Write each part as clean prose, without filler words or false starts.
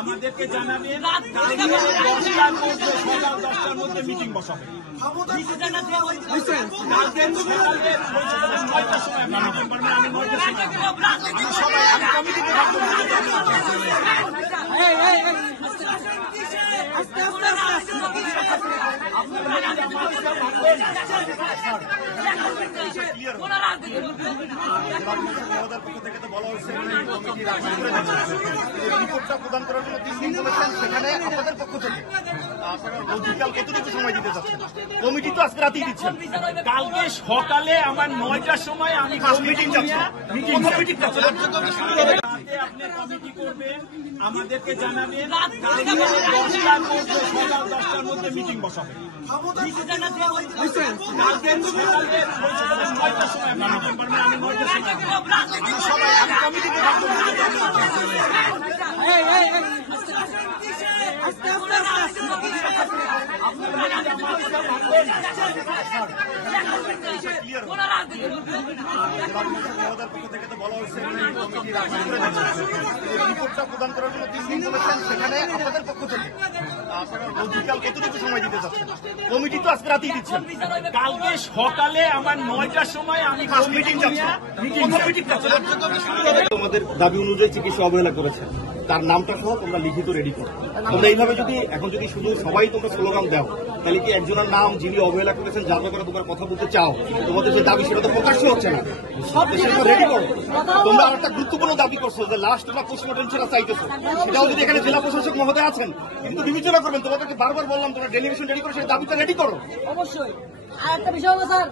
আমাদেরকে জানাবেন সকাল 10টার মধ্যে মিটিং বসাবে। প্রদান করার জন্য 3 দিন বলেছেন, সেখানে আপনাদের পক্ষ থেকে আপনারা লজিক্যাল কতটুকু সময় দিতে চাচ্ছেন? কমিটি তো আজকে রাতেই দিচ্ছেন। কালকে সকালে আমার 9টার সময় আমি মিটিং চাচ্ছি। আপনি কমিটি করবেন, আমাদেরকে জানাবেন সকাল 10টার মধ্যে মিটিং বসাবে। প্রদান করার জন্য 3 দিন বলেছেন, সেখানে আপনাদের পক্ষ থেকে আপনারা লজিক্যাল কতটুকু সময় দিতে চাচ্ছেন? কমিটি তো আজকে রাতেই দিচ্ছেন। কালকে সকালে আমার 9টার সময় আমি মিটিং চাচ্ছি। তোমাদের দাবি অনুযায়ী চিকিৎসা অবহেলা করেছে, তার নামটা সহ তোমরা লিখিত রেডি করো। তোমরা এইভাবে যদি এখন যদি শুধু সবাই তোমরা স্লোগান দাও, তাহলে কি একজনের নাম যিনি অবহেলা করেছেন, যার ব্যাপারে তোমরা কথা বলতে চাও, তোমাদের যে দাবি সেটা তো প্রকাশ্য হচ্ছে না, রেডি করো। তোমরা একটা গুরুত্বপূর্ণ দাবি করছো যে লাস্ট তোমরা পোস্টমর্টম সেটা চাইতেছো, সেটাও যদি এখানে জেলা প্রশাসক মহোদয় আছেন কিন্তু বিবেচনা করবেন। তোমাদেরকে বারবার বললাম তোমরা ডেলিগেশন রেডি করো, সেই দাবিটা রেডি করো। অবশ্যই। আর একটা বিষয় হলো স্যার,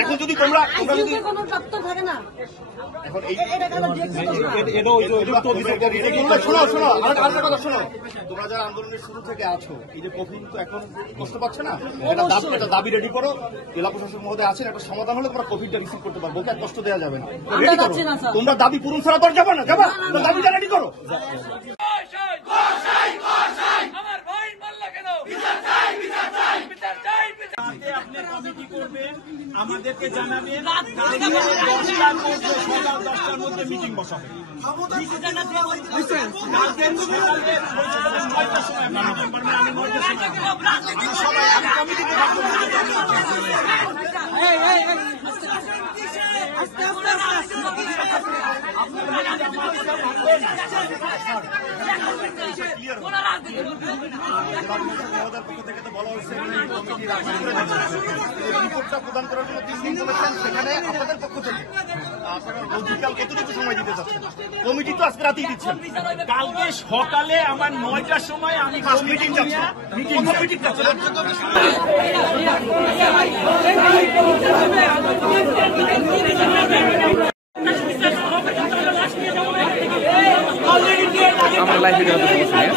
এখন যদি তোমরা যদি কোনো দপ্তর থাকে না, এখন এই শোনো আরেকটা কথা শোনো, তোমরা যারা আন্দোলনের শুরু থেকে আছো, এই যে প্রফিল তো এখন কষ্ট পাচ্ছে না, একটা দাবি রেডি করো। জেলা প্রশাসক মহোদয় আছেন, একটা সমাধান হলে তোমরা কোভিডটা রিসিভ করতে পারবো, ওকে কষ্ট দেওয়া যাবে না। রেডি করো, তোমরা দাবি পূরণ ছাড়া তো যাবে না, যাবা দাবিটা রেডি করো। আপনি কমিটি করবেন, আমাদেরকে জানাবেন সকাল 10টার মধ্যে মিটিং বসাবে। প্রদান করার জন্য 3 দিন বলেছেন, সেখানে আপনাদের পক্ষ থেকে আপনারা লজিক্যাল কতটুকু সময় দিতে চাচ্ছেন? কমিটি তো আজকে রাতেই দিচ্ছেন। কালকে সকালে আমার 9টার সময় আমি মিটিং চাচ্ছি। আমার লাইফে সমস্যা নেই।